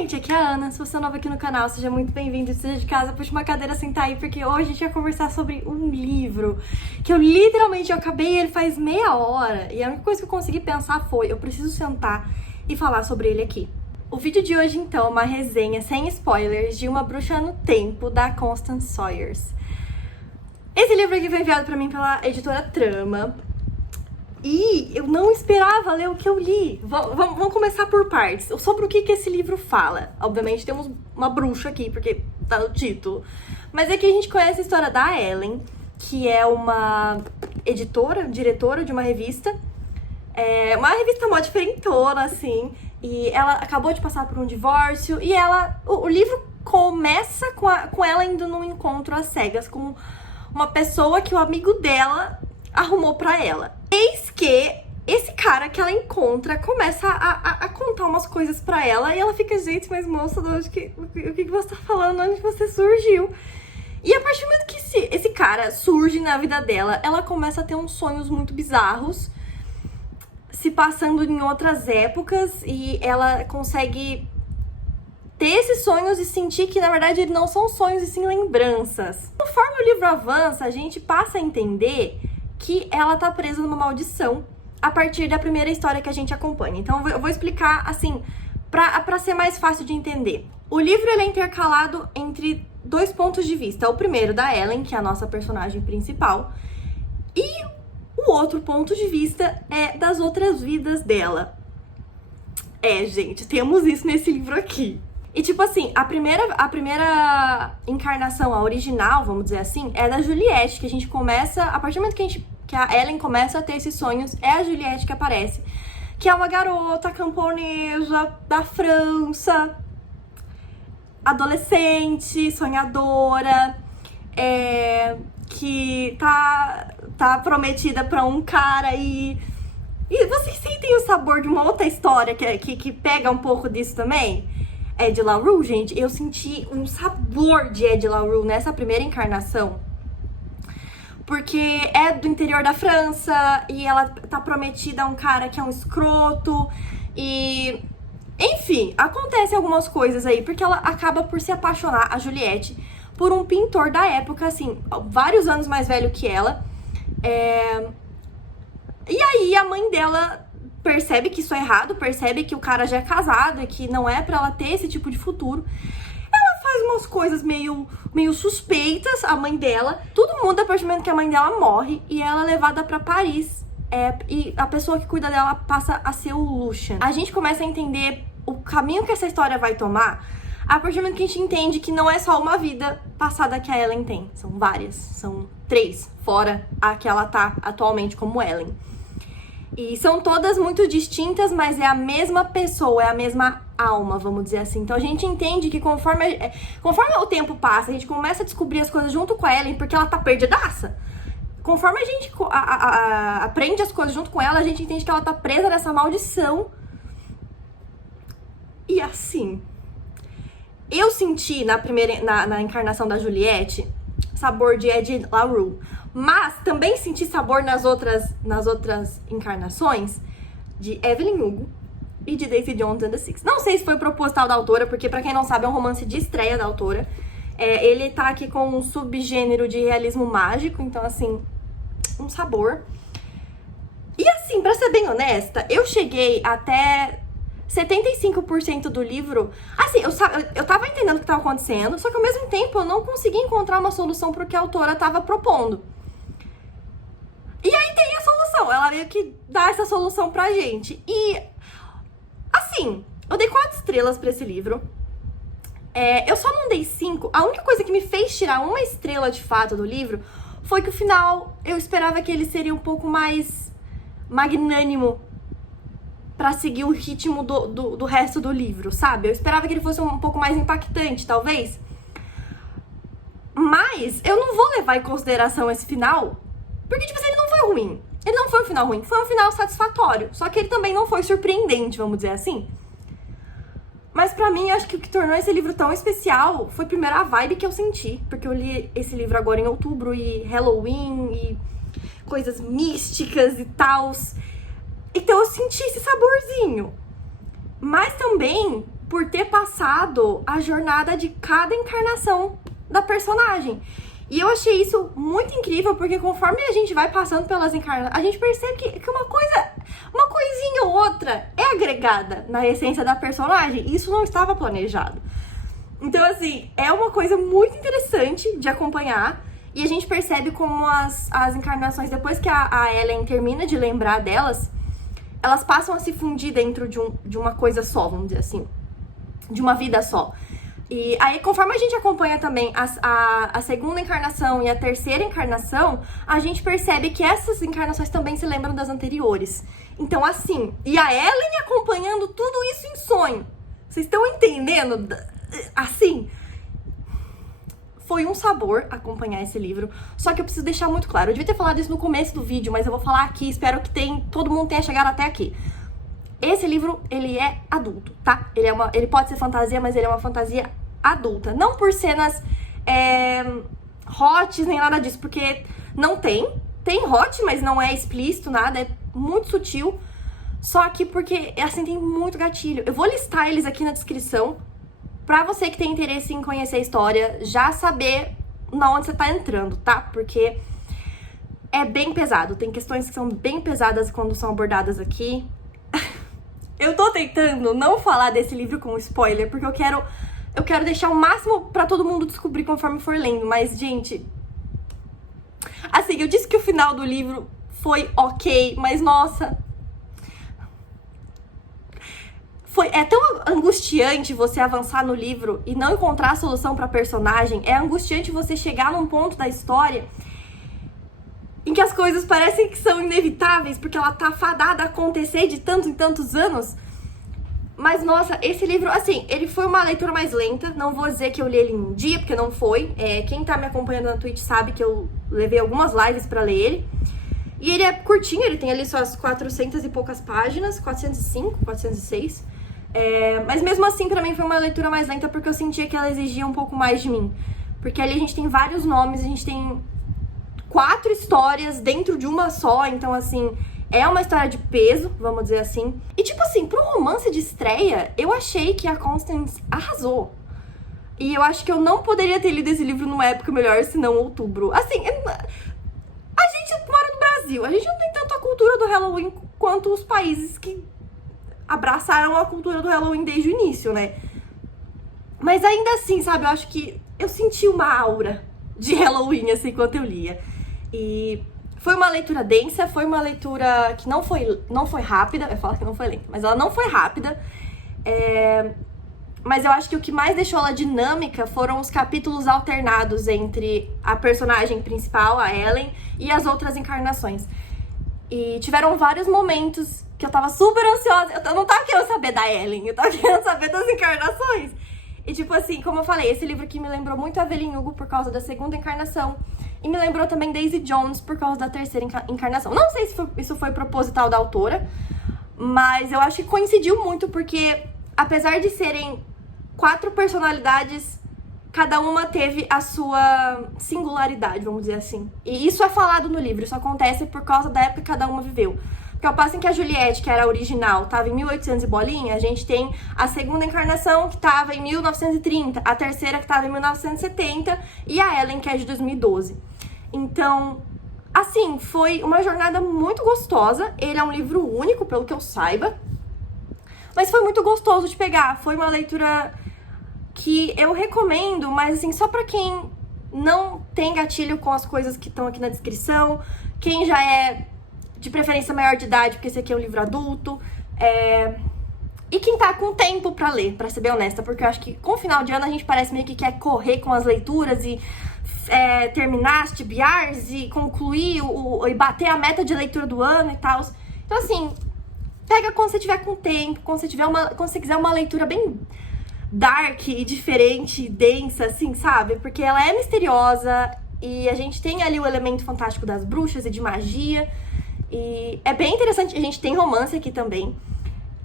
gente, aqui é a Ana. Se você é nova aqui no canal, seja muito bem-vindo. Seja de casa, puxa uma cadeira, sentar aí, porque hoje a gente vai conversar sobre um livro que eu literalmente acabei ele faz meia hora. E a única coisa que eu consegui pensar foi, eu preciso sentar e falar sobre ele aqui. O vídeo de hoje, então, é uma resenha sem spoilers de Uma Bruxa no Tempo, da Constance Sawyers. Esse livro aqui foi enviado pra mim pela editora Trama. E eu não esperava ler o que eu li. Vamos começar por partes. Sobre o que esse livro fala. Obviamente temos uma bruxa aqui, porque tá no título. Mas aqui a gente conhece a história da Ellen, que é uma editora, diretora de uma revista. É uma revista mó diferentona, assim. E ela acabou de passar por um divórcio. E o livro começa com ela indo num encontro às cegas com uma pessoa que o amigo dela arrumou pra ela. Eis que esse cara que ela encontra começa a contar umas coisas pra ela e ela fica, gente, mas moça, o que você tá falando? Onde você surgiu? E a partir do momento que esse cara surge na vida dela, ela começa a ter uns sonhos muito bizarros, se passando em outras épocas, e ela consegue ter esses sonhos e sentir que, na verdade, não são sonhos e sim lembranças. Conforme o livro avança, a gente passa a entender que ela tá presa numa maldição a partir da primeira história que a gente acompanha. Então eu vou explicar assim, pra ser mais fácil de entender. O livro ele é intercalado entre dois pontos de vista. O primeiro da Ellen, que é a nossa personagem principal, e o outro ponto de vista é das outras vidas dela. Gente, temos isso nesse livro aqui. E tipo assim, a primeira encarnação, a original, vamos dizer assim, é da Juliette, que a gente começa, a partir do momento que a Ellen começa a ter esses sonhos, é a Juliette que aparece. Que é uma garota camponesa da França, adolescente, sonhadora, que tá prometida pra um cara e vocês sentem o sabor de uma outra história que pega um pouco disso também? Ed La Rue, gente, eu senti um sabor de Ed La Rue nessa primeira encarnação. Porque é do interior da França e ela tá prometida a um cara que é um escroto e... Enfim, acontecem algumas coisas aí, porque ela acaba por se apaixonar, a Juliette, por um pintor da época, assim, vários anos mais velho que ela. E aí a mãe dela percebe que isso é errado, percebe que o cara já é casado e que não é pra ela ter esse tipo de futuro. Ela faz umas coisas meio suspeitas, a mãe dela. Tudo muda a partir do momento que a mãe dela morre e ela é levada pra Paris. E a pessoa que cuida dela passa a ser o Lucien. A gente começa a entender o caminho que essa história vai tomar a partir do momento que a gente entende que não é só uma vida passada que a Ellen tem. São várias, são 3, fora a que ela tá atualmente como Ellen. E são todas muito distintas, mas é a mesma pessoa, é a mesma alma, vamos dizer assim. Então a gente entende que conforme o tempo passa, a gente começa a descobrir as coisas junto com a Ellen, porque ela tá perdidaça. Conforme a gente aprende as coisas junto com ela, a gente entende que ela tá presa nessa maldição. E assim, eu senti na encarnação da Juliette sabor de Ed La Rue, mas também senti sabor nas outras encarnações de Evelyn Hugo e de Daisy Jones and the Six. Não sei se foi proposital da autora, porque pra quem não sabe é um romance de estreia da autora. Ele tá aqui com um subgênero de realismo mágico, então assim, um sabor. E assim, pra ser bem honesta, eu cheguei até 75% do livro, assim, eu tava entendendo o que tava acontecendo, só que ao mesmo tempo eu não consegui encontrar uma solução pro que a autora tava propondo. E aí tem a solução, ela meio que dá essa solução pra gente. E, assim, eu dei 4 estrelas pra esse livro. Eu só não dei 5, a única coisa que me fez tirar uma estrela de fato do livro foi que o final, eu esperava que ele seria um pouco mais magnânimo pra seguir o ritmo do resto do livro, sabe? Eu esperava que ele fosse um pouco mais impactante, talvez. Mas eu não vou levar em consideração esse final, porque, tipo assim, ele não foi ruim. Ele não foi um final ruim, foi um final satisfatório. Só que ele também não foi surpreendente, vamos dizer assim. Mas pra mim, acho que o que tornou esse livro tão especial foi primeiro a vibe que eu senti. Porque eu li esse livro agora em outubro, e Halloween, e coisas místicas e tals. Então eu senti esse saborzinho. Mas também por ter passado a jornada de cada encarnação da personagem. E eu achei isso muito incrível, porque conforme a gente vai passando pelas encarnações, a gente percebe que uma coisinha ou outra é agregada na essência da personagem. E isso não estava planejado. Então, assim, é uma coisa muito interessante de acompanhar. E a gente percebe como as encarnações, depois que a Ellen termina de lembrar delas, elas passam a se fundir dentro de uma coisa só, vamos dizer assim. De uma vida só. E aí, conforme a gente acompanha também a segunda encarnação e a terceira encarnação, a gente percebe que essas encarnações também se lembram das anteriores. Então, assim, e a Ellen acompanhando tudo isso em sonho. Vocês estão entendendo? Assim, foi um sabor acompanhar esse livro. Só que eu preciso deixar muito claro. Eu devia ter falado isso no começo do vídeo, mas eu vou falar aqui. Espero que todo mundo tenha chegado até aqui. Esse livro, ele é adulto, tá? Ele pode ser fantasia, mas ele é uma fantasia adulta. Não por cenas hot, nem nada disso, porque não tem. Tem hot, mas não é explícito, nada. É muito sutil. Só que porque, assim, tem muito gatilho. Eu vou listar eles aqui na descrição pra você que tem interesse em conhecer a história, já saber na onde você tá entrando, tá? Porque é bem pesado. Tem questões que são bem pesadas quando são abordadas aqui. Eu tô tentando não falar desse livro com spoiler, porque eu quero deixar o máximo pra todo mundo descobrir conforme for lendo. Mas, gente, assim, eu disse que o final do livro foi ok, mas, nossa, é tão angustiante você avançar no livro e não encontrar a solução pra personagem. É angustiante você chegar num ponto da história em que as coisas parecem que são inevitáveis, porque ela tá fadada a acontecer de tantos em tantos anos. Mas, nossa, esse livro, assim, ele foi uma leitura mais lenta. Não vou dizer que eu li ele em um dia, porque não foi. Quem tá me acompanhando na Twitch sabe que eu levei algumas lives pra ler ele. E ele é curtinho, ele tem ali suas 400 e poucas páginas, 405, 406. Mas mesmo assim, pra mim, foi uma leitura mais lenta, porque eu sentia que ela exigia um pouco mais de mim. Porque ali a gente tem vários nomes, a gente tem 4 histórias dentro de uma só, então, assim, é uma história de peso, vamos dizer assim. E, tipo assim, pro romance de estreia, eu achei que a Constance arrasou. E eu acho que eu não poderia ter lido esse livro numa época melhor, senão outubro. Assim, a gente mora no Brasil, a gente não tem tanto a cultura do Halloween quanto os países que abraçaram a cultura do Halloween desde o início, né? Mas ainda assim, sabe, eu acho que eu senti uma aura de Halloween, assim, enquanto eu lia. E foi uma leitura densa, foi uma leitura que não foi rápida. Eu falo que não foi lenta, mas ela não foi rápida. Mas eu acho que o que mais deixou ela dinâmica foram os capítulos alternados entre a personagem principal, a Ellen, e as outras encarnações. E tiveram vários momentos que eu tava super ansiosa. Eu não tava querendo saber da Ellen, eu tava querendo saber das encarnações. E tipo assim, como eu falei, esse livro aqui me lembrou muito a Evelyn Hugo por causa da segunda encarnação. E me lembrou também Daisy Jones por causa da terceira encarnação. Não sei se isso foi proposital da autora, mas eu acho que coincidiu muito, porque apesar de serem 4 personalidades, cada uma teve a sua singularidade, vamos dizer assim. E isso é falado no livro, isso acontece por causa da época que cada uma viveu. Porque ao passo em que a Juliette, que era a original, estava em 1800 e bolinha, a gente tem a segunda encarnação, que estava em 1930, a terceira, que estava em 1970, e a Ellen, que é de 2012. Então, assim, foi uma jornada muito gostosa. Ele é um livro único, pelo que eu saiba, mas foi muito gostoso de pegar. Foi uma leitura que eu recomendo, mas assim, só pra quem não tem gatilho com as coisas que estão aqui na descrição, quem já é de preferência maior de idade, porque esse aqui é um livro adulto, e quem tá com tempo pra ler, pra ser bem honesta, porque eu acho que com o final de ano a gente parece meio que quer correr com as leituras e terminar as TBRs e concluir e bater a meta de leitura do ano e tal. Então assim, pega quando você tiver com tempo, quando você quiser uma leitura bem dark e diferente, densa, assim, sabe? Porque ela é misteriosa e a gente tem ali o elemento fantástico das bruxas e de magia. E é bem interessante, a gente tem romance aqui também.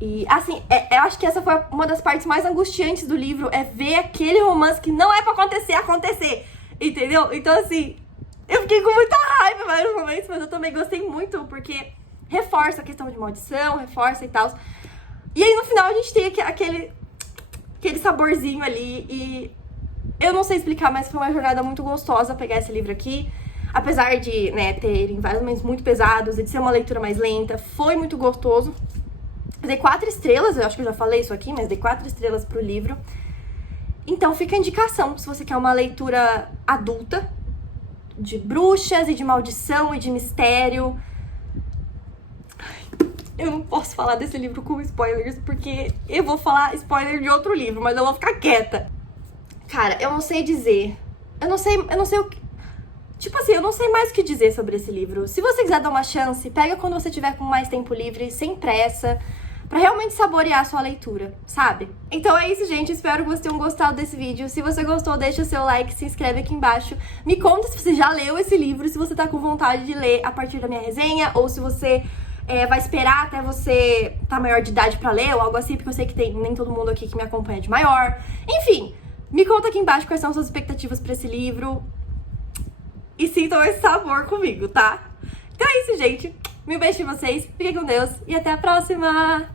E, assim, eu acho que essa foi uma das partes mais angustiantes do livro, é ver aquele romance que não é pra acontecer, entendeu? Então, assim, eu fiquei com muita raiva em vários momentos, mas eu também gostei muito, porque reforça a questão de maldição, reforça e tal. E aí, no final, a gente tem aquele saborzinho ali e eu não sei explicar, mas foi uma jornada muito gostosa pegar esse livro aqui. Apesar de, né, terem vários momentos muito pesados e de ser uma leitura mais lenta, foi muito gostoso. Dei 4 estrelas, eu acho que eu já falei isso aqui, mas dei 4 estrelas pro livro. Então fica a indicação, se você quer uma leitura adulta, de bruxas e de maldição e de mistério. Eu não posso falar desse livro com spoilers, porque eu vou falar spoiler de outro livro, mas eu vou ficar quieta. Cara, eu não sei dizer. Eu não sei o que... Tipo assim, eu não sei mais o que dizer sobre esse livro. Se você quiser dar uma chance, pega quando você tiver com mais tempo livre, sem pressa, pra realmente saborear a sua leitura, sabe? Então é isso, gente. Espero que vocês tenham gostado desse vídeo. Se você gostou, deixa o seu like, se inscreve aqui embaixo. Me conta se você já leu esse livro, se você tá com vontade de ler a partir da minha resenha, ou se você vai esperar até você tá maior de idade pra ler, ou algo assim, porque eu sei que tem nem todo mundo aqui que me acompanha de maior. Enfim, me conta aqui embaixo quais são as suas expectativas pra esse livro. E sintam esse sabor comigo, tá? Então é isso, gente. Mil beijos pra vocês, fiquem com Deus e até a próxima!